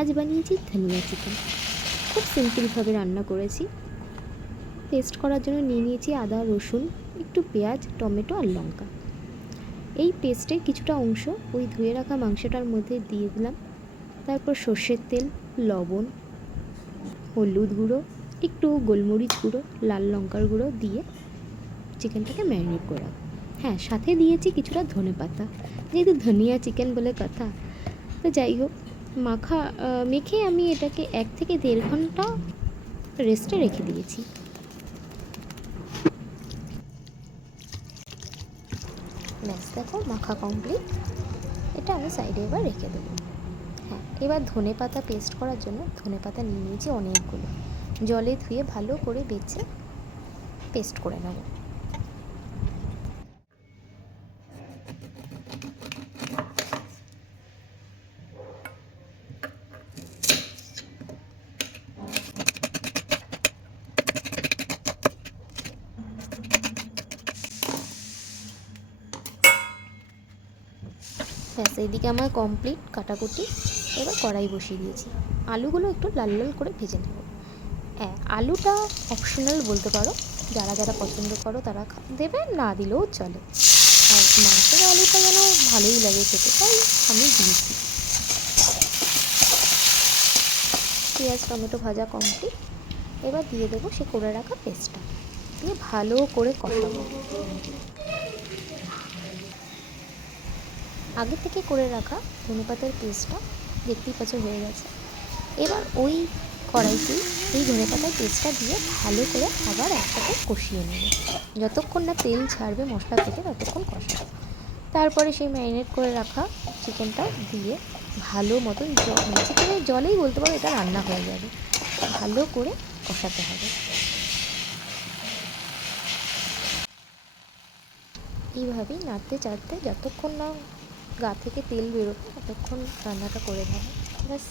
আজ বানিয়েছি ধনিয়া চিকেন। খুব সিম্পলভাবে রান্না করেছি। পেস্ট করার জন্য নিয়ে নিয়েছি আদা, রসুন, একটু পেঁয়াজ, টমেটো আর লঙ্কা। এই পেস্টের কিছুটা অংশ ওই ধুয়ে রাখা মাংসটার মধ্যে দিয়ে দিলাম। তারপর সর্ষের তেল, লবণ, হলুদ গুঁড়ো, একটু গোলমরিচ গুঁড়ো, লাল লঙ্কার গুঁড়ো দিয়ে চিকেনটাকে ম্যারিনেট করে হ্যাঁ সাথে দিয়েছি কিছুটা ধনে পাতা যেহেতু ধনিয়া চিকেন বলে কথা, তো যাই হোক মাখা মেখে আমি এটাকে এক থেকে দেড় ঘণ্টা রেস্টে রেখে দিয়েছি। দেখো, মাখা কমপ্লিট এটা আমি সাইডে এবার রেখে দেবো। হ্যাঁ এবার ধনে পাতা পেস্ট করার জন্য ধনে পাতা নিয়ে নিয়েছি অনেকগুলো। জলে ধুয়ে ভালো করে বেছে পেস্ট করে নেব। ব্যাস এইদিকে আমার কমপ্লিট কাটাকুটি, এবার কড়াই বসিয়ে দিয়েছি। আলুগুলো একটু লাল লাল করে ভেজে নেব। হ্যাঁ আলুটা অপশনাল বলতে পারো। যারা যারা পছন্দ করো তারা দেবে, না দিলেও চলে। আর মাংসের আলুটা যেন ভালোই লাগে খেতে, তাই আমি দিয়েছি। পেঁয়াজ, টমেটো ভাজা কমপ্লিট এবার দিয়ে দেবো সে করে রাখা পেস্টটা দিয়ে ভালো করে কষাবো। আগে থেকে করে রাখা ধনেপাতার পেস্টটা দেখতেই পাচ্ছ হয়ে গেছে। এবার ওই কড়াইতেই এই ধনেপাতার পেস্টটা দিয়ে ভালো করে আবার একসাথে কষিয়ে নেবে। যতক্ষণ না তেল ছাড়বে মশলা থেকে ততক্ষণ কষাবো। তারপরে সেই ম্যারিনেট করে রাখা চিকেনটা দিয়ে ভালো মতন জল চিকেনের জলেই বলতে পারো এটা রান্না হয়ে যাবে। ভালো করে কষাতে হবে। এইভাবেই নাড়তে চাড়তে যতক্ষণ না গা থেকে তেল বেরোবে ততক্ষণ রান্নাটা করে দেবো ব্যাস,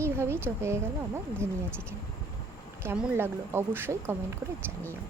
এইভাবেই হয়ে গেল আমার ধনিয়া চিকেন কেমন লাগল অবশ্যই কমেন্ট করে জানিও।